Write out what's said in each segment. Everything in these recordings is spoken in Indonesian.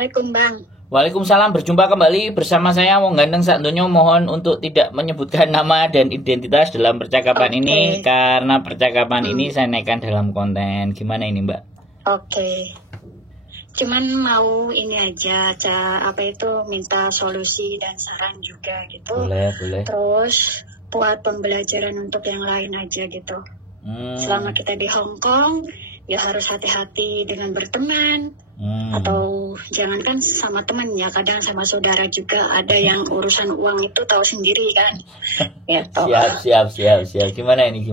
Assalamualaikum Bang. Waalaikumsalam, berjumpa kembali bersama saya Wong Ganteng Sakdonya. Mohon untuk tidak menyebutkan nama dan identitas dalam percakapan ini karena percakapan ini saya naikkan dalam konten. Gimana ini Mbak? Oke. Cuman mau ini aja, minta solusi dan saran juga gitu. Boleh. Terus buat pembelajaran untuk yang lain aja gitu. Selama kita di Hong Kong, ya harus hati-hati dengan berteman. Atau jangankan sama teman ya, kadang sama saudara juga ada yang urusan uang itu tahu sendiri kan. Gitu. Siap. Gimana ini?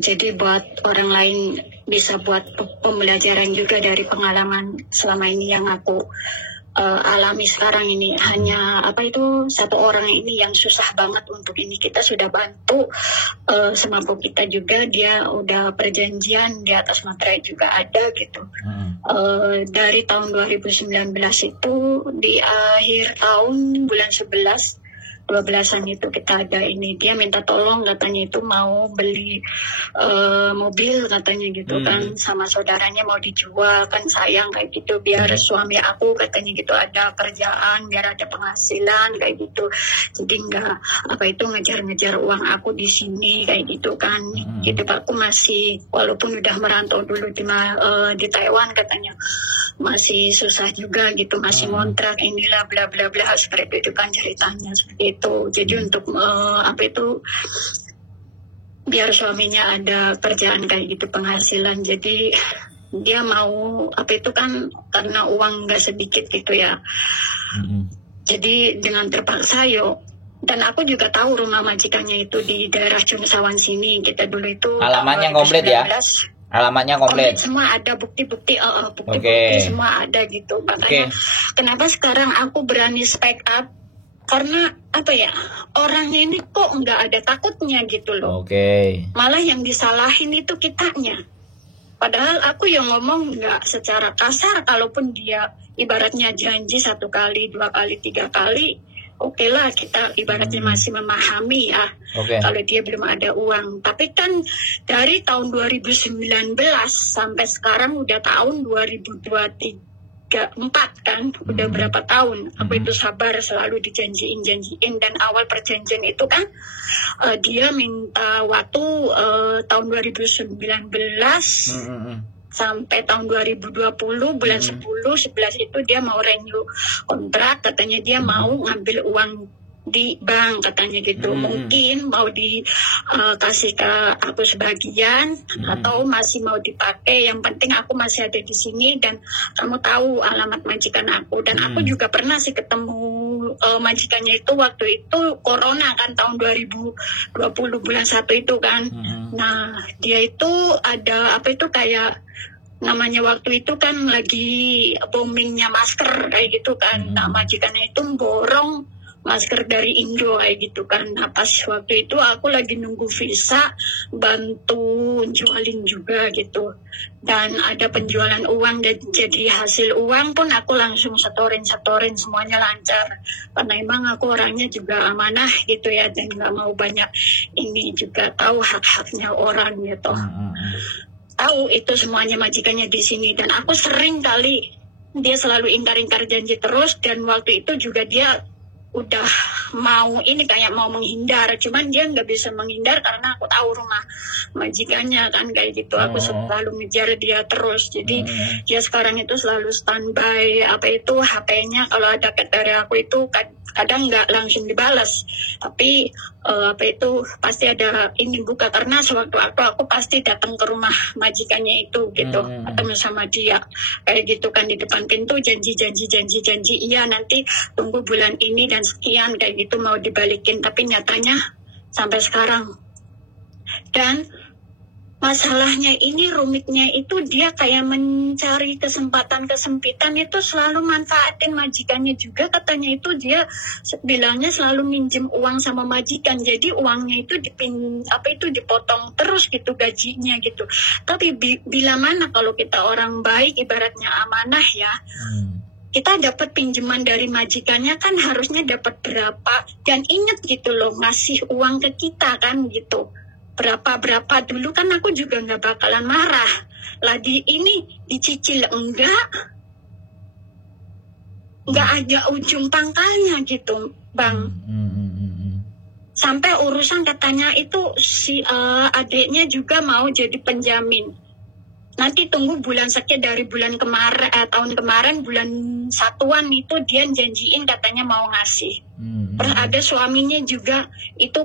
Jadi buat orang lain bisa buat pembelajaran juga dari pengalaman selama ini yang aku alami sekarang ini. Hanya satu orang ini yang susah banget untuk ini. Kita sudah bantu semampu kita juga, dia udah perjanjian di atas materai juga ada gitu. Dari tahun 2019 itu di akhir tahun bulan 12-an itu kita ada ini, dia minta tolong katanya itu mau beli mobil katanya gitu kan, sama saudaranya mau dijual kan, sayang kayak gitu, biar suami aku katanya gitu ada kerjaan, biar ada penghasilan kayak gitu, jadi nggak ngejar-ngejar uang aku di sini kayak gitu kan. Hidup aku masih, walaupun udah merantau dulu di Taiwan katanya, masih susah juga gitu, masih ngontrak inilah bla bla bla, seperti itu kan ceritanya seperti itu. Jadi untuk biar suaminya ada kerjaan kayak gitu, penghasilan, jadi dia mau karena uang nggak sedikit gitu ya. Jadi dengan terpaksa dan aku juga tahu rumah majikannya itu di daerah Cungsawan sini. Kita dulu itu alamatnya komplit ya? Alamatnya komplit. Semua ada bukti-bukti, semua ada gitu. Makanya kenapa sekarang aku berani speak up? Karena orangnya ini kok nggak ada takutnya gitu loh. Malah yang disalahin itu kitanya. Padahal aku yang ngomong nggak secara kasar, kalaupun dia ibaratnya janji 1 kali, 2 kali, 3 kali, oke lah, kita ibaratnya masih memahami ya. Kalau dia belum ada uang. Tapi kan dari tahun 2019 sampai sekarang udah tahun 2023 4 kan, udah berapa tahun aku itu sabar, selalu dijanjiin, dan awal perjanjian itu kan dia minta waktu tahun 2019 sampai tahun 2020 bulan 10-11 itu dia mau renew kontrak, katanya dia mau ngambil uang di bank katanya gitu. Mungkin mau dikasih ke aku sebagian atau masih mau dipakai, yang penting aku masih ada di sini dan kamu tahu alamat majikan aku. Dan aku juga pernah sih ketemu majikannya itu waktu itu corona kan, tahun 2020 bulan 1 itu kan. Nah dia itu ada kayak namanya waktu itu kan lagi boomingnya masker kayak gitu kan. Nah majikannya itu borong masker dari Indo kayak gitu kan. Nah pas waktu itu aku lagi nunggu visa, bantu jualin juga gitu, dan ada penjualan uang, dan jadi hasil uang pun aku langsung setorin semuanya lancar, karena emang aku orangnya juga amanah gitu ya, dan nggak mau banyak ini, juga tahu hak-haknya orang gitu. Tahu itu semuanya majikannya di sini, dan aku sering kali dia selalu ingkar janji terus, dan waktu itu juga dia udah mau kayak mau menghindar, cuman dia nggak bisa menghindar karena aku tahu rumah majikannya kan kayak gitu. Aku selalu ngejar dia terus, jadi dia sekarang itu selalu standby HP-nya, kalau ada chat dari aku itu kadang nggak langsung dibalas, tapi pasti ada buka, karena sewaktu aku pasti datang ke rumah majikannya itu gitu, ketemu sama dia kayak gitu kan, di depan pintu janji iya nanti tunggu bulan ini dan sekian kayak gitu mau dibalikin, tapi nyatanya sampai sekarang. Dan masalahnya ini, rumitnya itu dia kayak mencari kesempatan kesempitan, itu selalu manfaatin majikannya juga, katanya itu dia bilangnya selalu minjem uang sama majikan, jadi uangnya itu dipotong terus gitu gajinya gitu. Tapi bila mana kalau kita orang baik, ibaratnya amanah ya, kita dapat pinjaman dari majikannya kan harusnya dapat berapa, dan ingat gitu loh ngasih uang ke kita kan gitu, berapa dulu kan aku juga nggak bakalan marah lah, dicicil enggak, nggak ada ujung pangkalnya gitu, Bang. Sampai urusan katanya itu si adiknya juga mau jadi penjamin. Nanti tunggu bulan sekian dari bulan kemarin, tahun kemarin bulan satuan itu dia janjiin katanya mau ngasih. Terus ada suaminya juga itu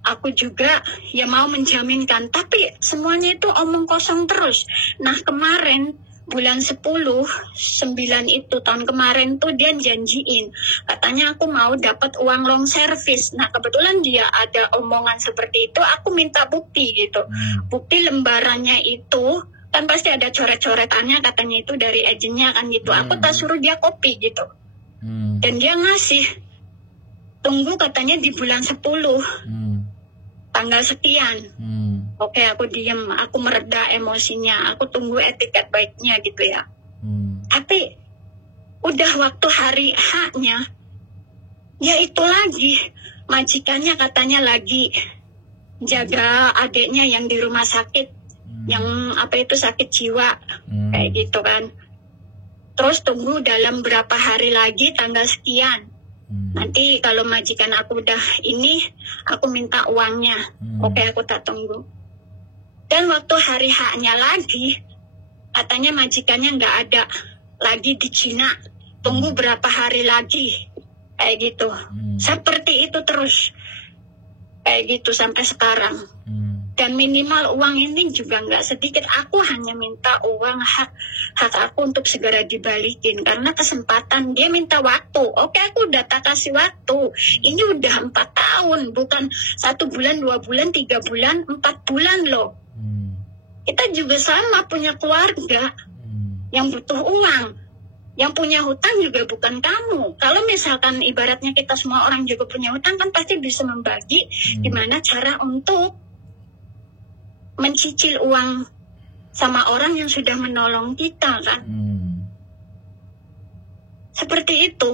aku juga ya mau menjaminkan, tapi semuanya itu omong kosong terus. Nah kemarin bulan 9 itu tahun kemarin tuh dia janjiin katanya aku mau dapat uang long service. Nah kebetulan dia ada omongan seperti itu, aku minta bukti gitu. Bukti lembarannya itu kan pasti ada coret-coretannya katanya itu dari agennya kan gitu. Aku tak suruh dia copy gitu. Dan dia ngasih tunggu katanya di bulan 10 tanggal sekian. Oke, aku diam, aku mereda emosinya, aku tunggu etiket baiknya gitu ya. Tapi udah waktu hari H-nya, ya itu lagi majikannya katanya lagi jaga adiknya yang di rumah sakit, yang sakit jiwa, kayak gitu kan. Terus tunggu dalam berapa hari lagi tanggal sekian. Nanti kalau majikan aku udah ini, aku minta uangnya. Oke, aku tak tunggu. Dan waktu hari H-nya lagi, katanya majikannya nggak ada lagi di Cina. Tunggu berapa hari lagi, kayak gitu. Seperti itu terus, kayak gitu sampai sekarang. Dan minimal uang ini juga nggak sedikit. Aku hanya minta uang hak aku untuk segera dibalikin. Karena kesempatan, dia minta waktu. Oke, aku udah tak kasih waktu. Ini udah 4 tahun, bukan 1 bulan, 2 bulan, 3 bulan, 4 bulan loh. Kita juga sama punya keluarga yang butuh uang. Yang punya hutang juga bukan kamu. Kalau misalkan ibaratnya kita semua orang juga punya hutang, kan pasti bisa membagi gimana cara untuk mencicil uang sama orang yang sudah menolong kita kan. Seperti itu.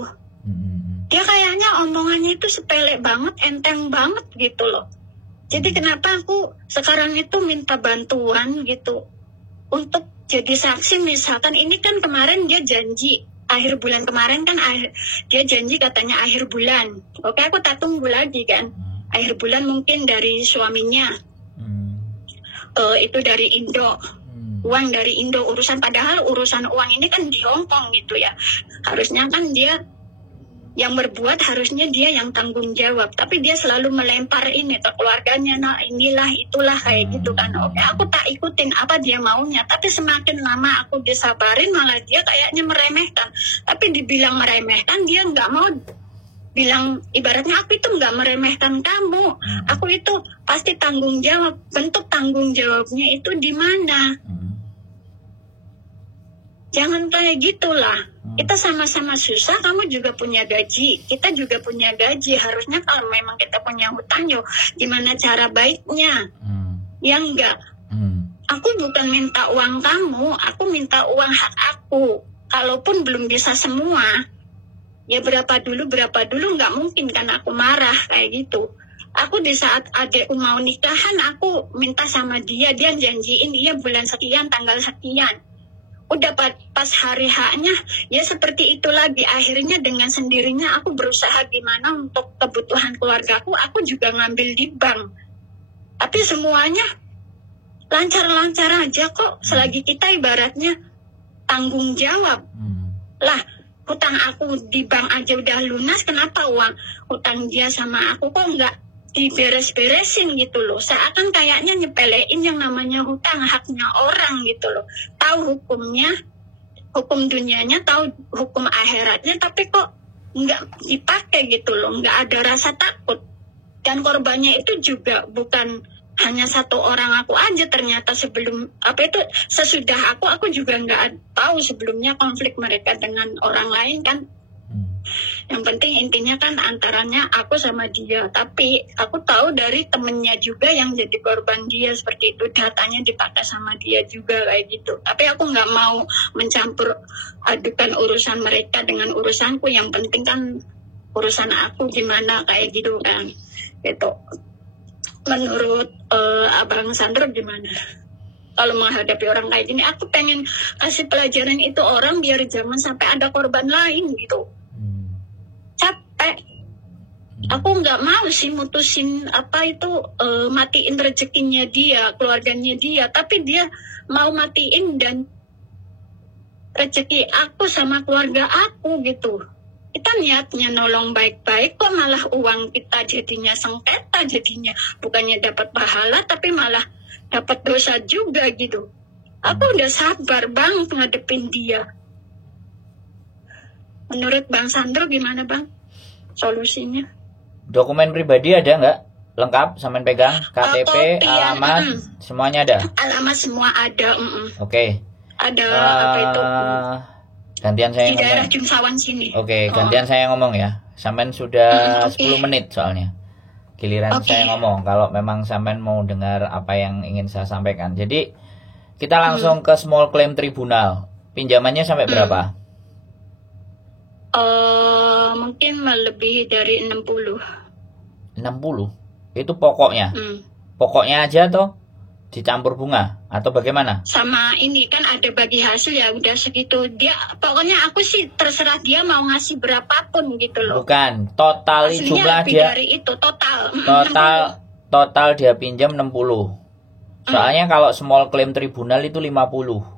Dia kayaknya omongannya itu sepele banget, enteng banget gitu loh. Jadi kenapa aku sekarang itu minta bantuan gitu untuk jadi saksi. Misalkan ini kan kemarin dia janji akhir bulan kemarin kan dia janji katanya akhir bulan. Oke, aku tak tunggu lagi kan. Akhir bulan mungkin dari suaminya. Itu dari Indo. Uang dari Indo urusan, padahal urusan uang ini kan di Hong Kong gitu ya. Harusnya kan dia yang berbuat, harusnya dia yang tanggung jawab, tapi dia selalu melempar ini ke keluarganya, nah inilah itulah kayak gitu kan. Oke, aku tak ikutin apa dia maunya, tapi semakin lama aku disabarin malah dia kayaknya meremehkan. Tapi dibilang meremehkan, dia nggak mau bilang, ibaratnya aku itu nggak meremehkan kamu, aku itu pasti tanggung jawab. Bentuk tanggung jawabnya itu di mana? Jangan kayak gitulah. Kita sama-sama susah, kamu juga punya gaji, kita juga punya gaji. Harusnya kalau memang kita punya hutang, yo gimana cara baiknya? Ya enggak. Aku bukan minta uang kamu, aku minta uang hak aku. Kalaupun belum bisa semua, ya berapa dulu nggak mungkin kan aku marah kayak gitu. Aku di saat adekku mau nikahan, aku minta sama dia janjiin dia bulan sekian, tanggal sekian. Udah pas hari H-nya, ya seperti itu lagi. Akhirnya dengan sendirinya aku berusaha gimana untuk kebutuhan keluargaku, aku juga ngambil di bank. Tapi semuanya lancar-lancar aja kok, selagi kita ibaratnya tanggung jawab. Lah, hutang aku di bank aja udah lunas, kenapa uang hutang dia sama aku kok nggak diberes-beresin gitu loh. Seakan kayaknya nyepelein yang namanya hutang, haknya orang gitu loh. Tahu hukumnya, hukum dunianya, tahu hukum akhiratnya, tapi kok nggak dipakai gitu loh. Nggak ada rasa takut. Dan korbannya itu juga bukan hanya satu orang aku aja, ternyata sebelum sesudah aku juga nggak tahu sebelumnya konflik mereka dengan orang lain kan. Yang penting intinya kan antaranya aku sama dia. Tapi aku tahu dari temennya juga yang jadi korban dia seperti itu, datanya dipakai sama dia juga kayak gitu. Tapi aku nggak mau mencampur adukan urusan mereka dengan urusanku. Yang penting kan urusan aku gimana kayak gitu kan. Gitu. Menurut Abang Sandro gimana? kalau menghadapi orang kayak gini. Aku pengen kasih pelajaran itu orang biar jangan sampai ada korban lain gitu. Capek. Aku nggak mau sih mutusin matiin rezekinya dia, keluarganya dia, tapi dia mau matiin dan rezeki aku sama keluarga aku gitu. Kita niatnya nolong baik-baik, kok malah uang kita jadinya sengketa, jadinya bukannya dapat pahala tapi malah dapat dosa juga gitu. Aku udah sabar Bang ngadepin dia. Menurut Bang Sandro gimana Bang solusinya? Dokumen pribadi ada nggak? Lengkap, sampean pegang? KTP, alamat, semuanya ada? Alamat semua ada. Oke. Ada apa itu? Gantian saya di daerah Jumsawan sini. Oke, gantian saya ngomong ya. Sampean sudah 10 menit soalnya. Giliran saya ngomong kalau memang sampean mau dengar apa yang ingin saya sampaikan. Jadi kita langsung ke small claim tribunal. Pinjamannya sampai berapa? Mungkin lebih dari 60. 60? Itu pokoknya? Pokoknya aja toh? Dicampur bunga atau bagaimana? Sama ini kan ada bagi hasil ya udah segitu. Dia pokoknya aku sih terserah dia mau ngasih berapapun gitu loh. Bukan, total jumlah dia. Dari itu Total dia pinjam 60. Soalnya kalau small claim tribunal itu 50.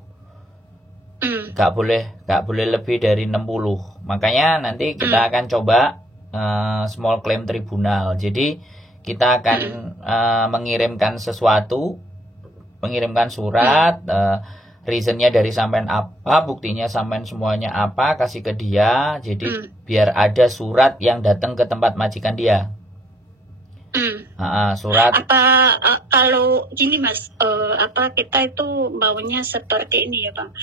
Gak boleh lebih dari 60. Makanya nanti kita akan coba small claim tribunal. Jadi kita akan mengirimkan surat, reasonnya dari sampean apa, buktinya sampean semuanya apa, kasih ke dia. Jadi biar ada surat yang datang ke tempat majikan dia. Surat. Kalau gini Mas, kita itu maunya seperti ini ya Bang.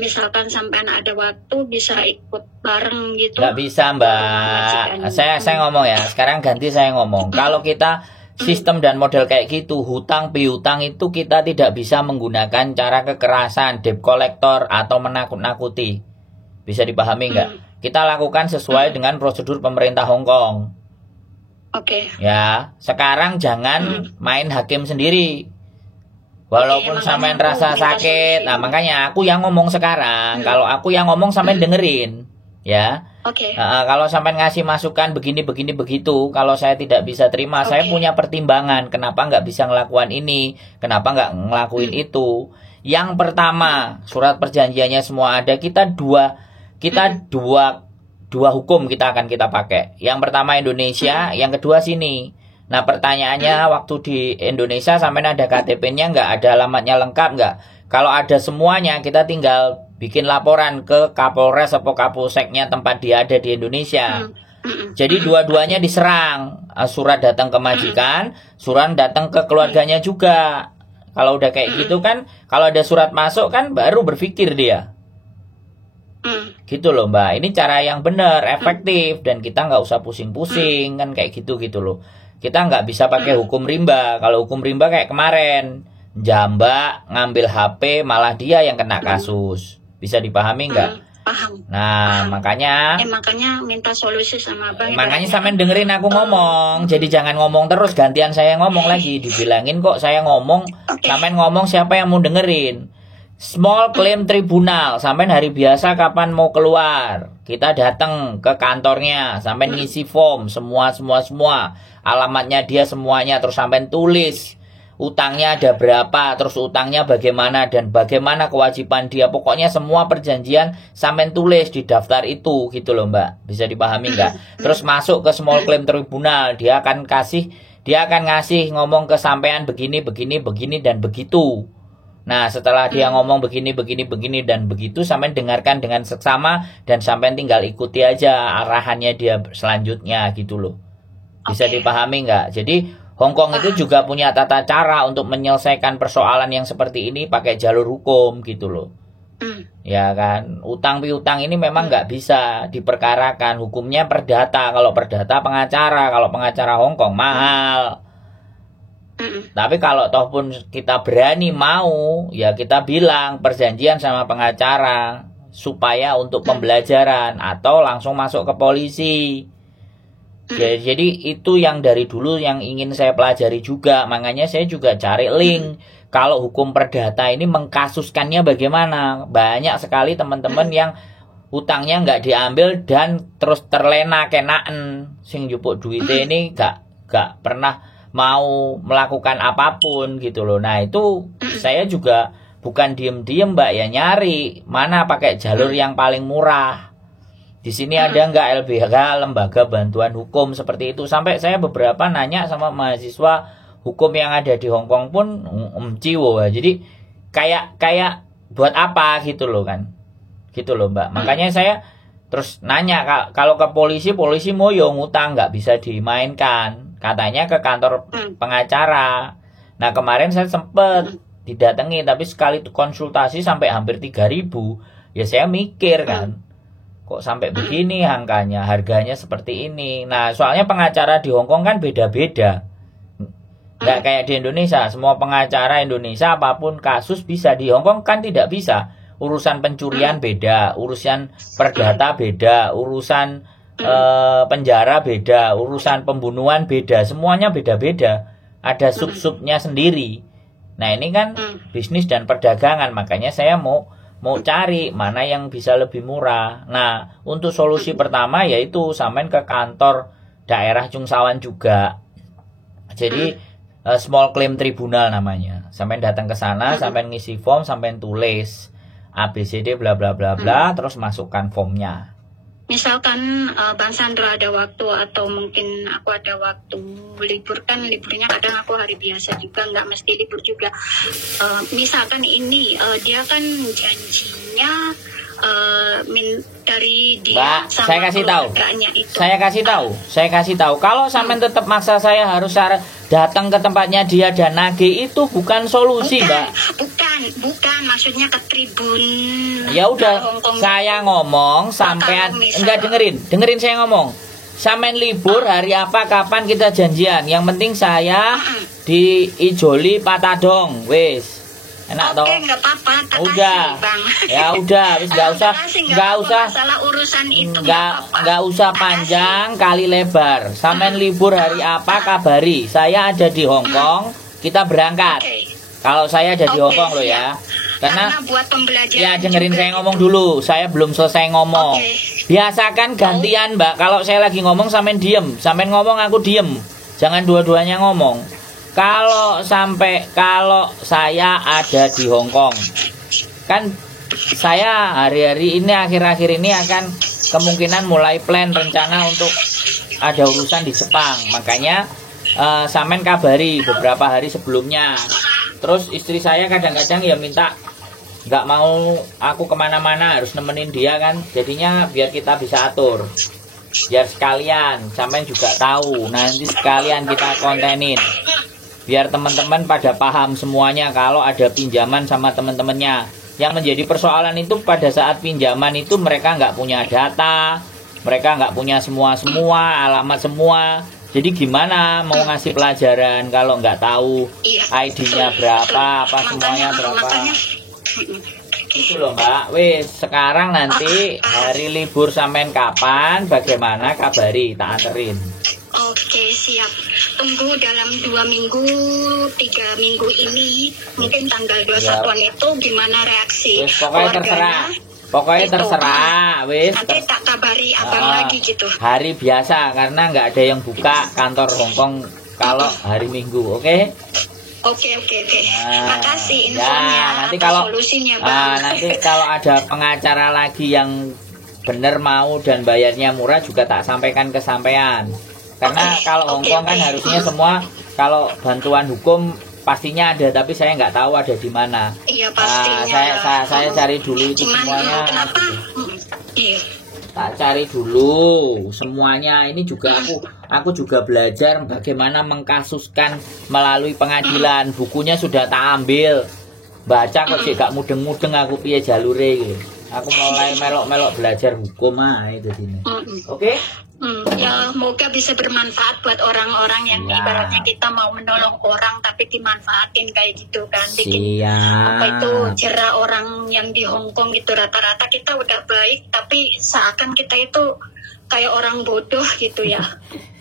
Misalkan sampean ada waktu bisa ikut bareng gitu. Gak bisa Mbak. Saya ngomong ya. Sekarang ganti saya ngomong. Kalau kita sistem dan model kayak gitu, hutang piutang itu kita tidak bisa menggunakan cara kekerasan, debt collector atau menakut-nakuti. Bisa dipahami nggak? Kita lakukan sesuai dengan prosedur pemerintah Hong Kong. Oke. Ya, sekarang jangan main hakim sendiri. Walaupun sampean rasa sakit, nah makanya aku yang ngomong sekarang. Kalau aku yang ngomong sampean dengerin, ya. Oke. Kalau sampean ngasih masukan begini begitu, kalau saya tidak bisa terima, saya punya pertimbangan. Kenapa nggak bisa ngelakuin ini? Kenapa nggak ngelakuin itu? Yang pertama, surat perjanjiannya semua ada. Kita dua hukum kita pakai. Yang pertama Indonesia, yang kedua sini. Nah pertanyaannya waktu di Indonesia sampean ada KTP-nya nggak, ada alamatnya lengkap nggak? Kalau ada semuanya kita tinggal bikin laporan ke Kapolres atau Kapolseknya tempat dia ada di Indonesia. Jadi dua-duanya diserang. Surat datang ke majikan, surat datang ke keluarganya juga. Kalau udah kayak gitu kan, kalau ada surat masuk kan baru berpikir dia. Gitu loh Mbak. Ini cara yang benar, efektif, dan kita nggak usah pusing-pusing kan kayak gitu loh. Kita nggak bisa pakai hukum rimba. Kalau hukum rimba kayak kemarin, jambak ngambil HP malah dia yang kena kasus. Bisa dipahami nggak? Paham. Nah, makanya minta solusi sama Abang. Makanya sampean dengerin aku ngomong. Jadi jangan ngomong terus, gantian saya ngomong lagi. Dibilangin kok saya ngomong, sampean ngomong siapa yang mau dengerin. Small claim tribunal, sampean hari biasa kapan mau keluar? Kita datang ke kantornya, sampean ngisi form semua. Alamatnya dia semuanya, terus sampean tulis utangnya ada berapa, terus utangnya bagaimana, dan bagaimana kewajiban dia. Pokoknya semua perjanjian sampean tulis di daftar itu gitu loh Mbak. Bisa dipahami nggak? Terus masuk ke small claim tribunal, dia akan ngasih ngomong ke sampean begini dan begitu. Nah setelah dia ngomong begini dan begitu, sampean dengarkan dengan seksama dan sampean tinggal ikuti aja arahannya dia selanjutnya gitu loh. Bisa dipahami nggak? Jadi Hong Kong itu juga punya tata cara untuk menyelesaikan persoalan yang seperti ini pakai jalur hukum gitu loh. Ya kan, utang piutang ini memang nggak bisa diperkarakan, hukumnya perdata. Kalau perdata pengacara, kalau pengacara Hong Kong mahal. Tapi kalau toh pun kita berani mau, ya kita bilang perjanjian sama pengacara supaya untuk pembelajaran atau langsung masuk ke polisi. Jadi itu yang dari dulu yang ingin saya pelajari juga. Makanya saya juga cari link kalau hukum perdata ini mengkasuskannya bagaimana. Banyak sekali teman-teman yang utangnya nggak diambil dan terus terlena kenaan. Sing jupuk duitnya ini nggak pernah mau melakukan apapun gitu loh. Nah itu saya juga bukan diem-diem Mbak ya, nyari mana pakai jalur yang paling murah. Di sini ada nggak LBH, lembaga bantuan hukum seperti itu. Sampai saya beberapa nanya sama mahasiswa hukum yang ada di Hong Kong pun ciwo. Jadi kayak buat apa gitu loh kan. Gitu loh Mbak. Makanya saya terus nanya kalau ke polisi mau yo ngutang nggak bisa dimainkan. Katanya ke kantor pengacara. Nah kemarin saya sempet didatangi tapi sekali konsultasi sampai hampir 3.000. Ya saya mikir kan. Kok sampai begini angkanya, harganya seperti ini. Nah, soalnya pengacara di Hong Kong kan beda-beda. Nggak kayak di Indonesia. Semua pengacara Indonesia apapun kasus bisa. Di Hong Kong kan tidak bisa. Urusan pencurian beda, urusan perdata beda, urusan penjara beda, urusan pembunuhan beda. Semuanya beda-beda. Ada sub-subnya sendiri. Nah, ini kan bisnis dan perdagangan. Makanya saya mau cari mana yang bisa lebih murah. Nah, untuk solusi pertama yaitu sampean ke kantor daerah Chung Sawan juga. Jadi small claim tribunal namanya. Sampean datang ke sana, sampean ngisi form, sampean tulis ABCD bla bla bla bla, terus masukkan formnya. Misalkan Bang Sandro ada waktu atau mungkin aku ada waktu libur, kan liburnya kadang aku hari biasa juga, nggak mesti libur juga. Misalkan ini dia kan janjinya dari dia Mbak, sama keluarganya itu. Saya kasih tahu. Kalau sampean tetap maksa saya harus datang ke tempatnya dia dan nagih, itu bukan solusi, Mbak. Bukan maksudnya ke tribun. Ya udah, saya ngomong sampean enggak dengerin saya ngomong. Sampean libur hari apa kapan kita janjian. Yang penting saya di Ijoli Patadong, wis. Enak toh? Oke, enggak apa-apa. Udah. Ya udah, wis enggak usah. Masalah urusan itu enggak usah panjang kali lebar. Sampean libur hari apa kabari. Saya ada di Hong Kong, kita berangkat. Kalau saya ada di Hong Kong loh ya. Karena buat pembelajaran. Ya dengerin saya ngomong dulu. Saya belum selesai ngomong. Biasakan gantian, Mbak. Kalau saya lagi ngomong sampean diem. Sampean ngomong aku diem. Jangan dua-duanya ngomong. Kalau saya ada di Hong Kong, kan saya hari-hari ini akhir-akhir ini akan kemungkinan mulai plan rencana untuk ada urusan di Jepang. Makanya sampean kabari beberapa hari sebelumnya. Terus istri saya kadang-kadang ya minta nggak mau aku kemana-mana, harus nemenin dia kan. Jadinya biar kita bisa atur, biar sekalian sampean juga tahu. Nanti sekalian kita kontenin biar teman-teman pada paham semuanya. Kalau ada pinjaman sama teman-temannya, yang menjadi persoalan itu pada saat pinjaman itu mereka nggak punya data, mereka nggak punya semua alamat semua. Jadi gimana mau ngasih pelajaran kalau nggak tahu ID-nya berapa, apa semuanya berapa. Itu loh Mbak. Wis sekarang nanti hari libur sampean kapan, bagaimana kabari, tak anterin. Oke, siap. Tunggu dalam 2 minggu, 3 minggu ini, mungkin tanggal 21-an itu gimana reaksi keluarganya. Pokoknya terserah, wis. Nanti tak kabari abang lagi gitu. Hari biasa karena nggak ada yang buka kantor Hongkong kalau hari Minggu, oke? Oke. Makasih infonya. Ya, nanti kalau solusinya, Bang. Nanti kalau ada pengacara lagi yang bener mau dan bayarnya murah juga tak sampaikan ke sampean. Karena kalau Hongkong kan harusnya semua kalau bantuan hukum pastinya ada, tapi saya nggak tahu ada di mana. Iya pastinya. Saya cari dulu itu semuanya. Kenapa? Iya. Tak cari dulu semuanya. Ini juga aku juga belajar bagaimana mengkasuskan melalui pengadilan. Bukunya sudah tak ambil, baca kok sih gak mudeng-mudeng aku piye jalure gitu. Aku mulai melok-melok belajar hukum itu sini. Oke? Ya, semoga bisa bermanfaat buat orang-orang yang ibaratnya kita mau menolong orang tapi dimanfaatin kayak gitu kan. Bikin cerah orang yang di Hong Kong gitu, rata-rata kita udah baik tapi seakan kita itu kayak orang bodoh gitu ya.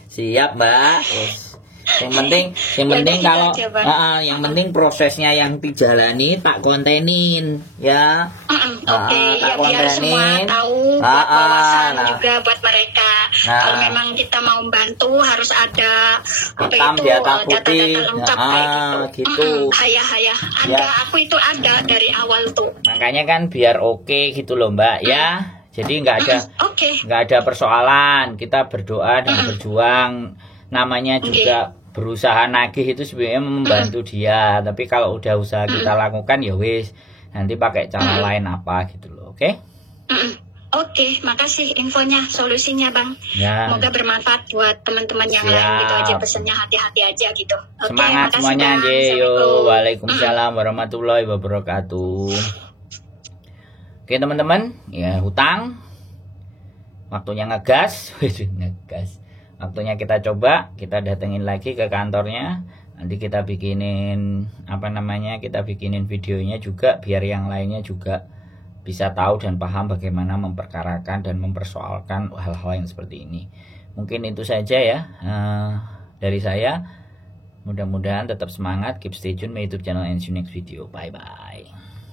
Siap Mbak. yang penting gitu kalau aja, Bang. yang penting prosesnya yang dijalani tak kontenin ya. Oke, tak ya biar semua kontenin. tahu, buat wawasan Nah. juga buat mereka. Kalau memang kita mau bantu harus ada apa Hitam itu di atas putih. data-data lengkap kayak gitu. Ayah, ada, aku itu ada dari awal tuh. Makanya kan biar oke gitu loh Mbak ya. Jadi nggak ada persoalan. Kita berdoa dan berjuang. Namanya juga berusaha nagih itu sebenarnya membantu dia. Tapi kalau udah usaha kita lakukan ya wis. Nanti pakai cara lain apa gitu loh. Oke? Oke, makasih infonya, solusinya Bang. Ya. Semoga bermanfaat buat teman-teman yang lain gitu aja, pesannya hati-hati aja gitu. Oke, semangat makasih, semuanya Bang. aja. Yo, Assalamualaikum. waalaikumsalam warahmatullahi wabarakatuh. Oke teman-teman, ya hutang. Waktunya ngegas, ngegas. Waktunya kita coba, kita datengin lagi ke kantornya. Nanti kita bikinin kita bikinin videonya juga biar yang lainnya juga bisa tahu dan paham bagaimana memperkarakan dan mempersoalkan hal-hal yang seperti ini. Mungkin itu saja ya dari saya. Mudah-mudahan tetap semangat, keep stay tune my YouTube channel and see you next video. Bye bye.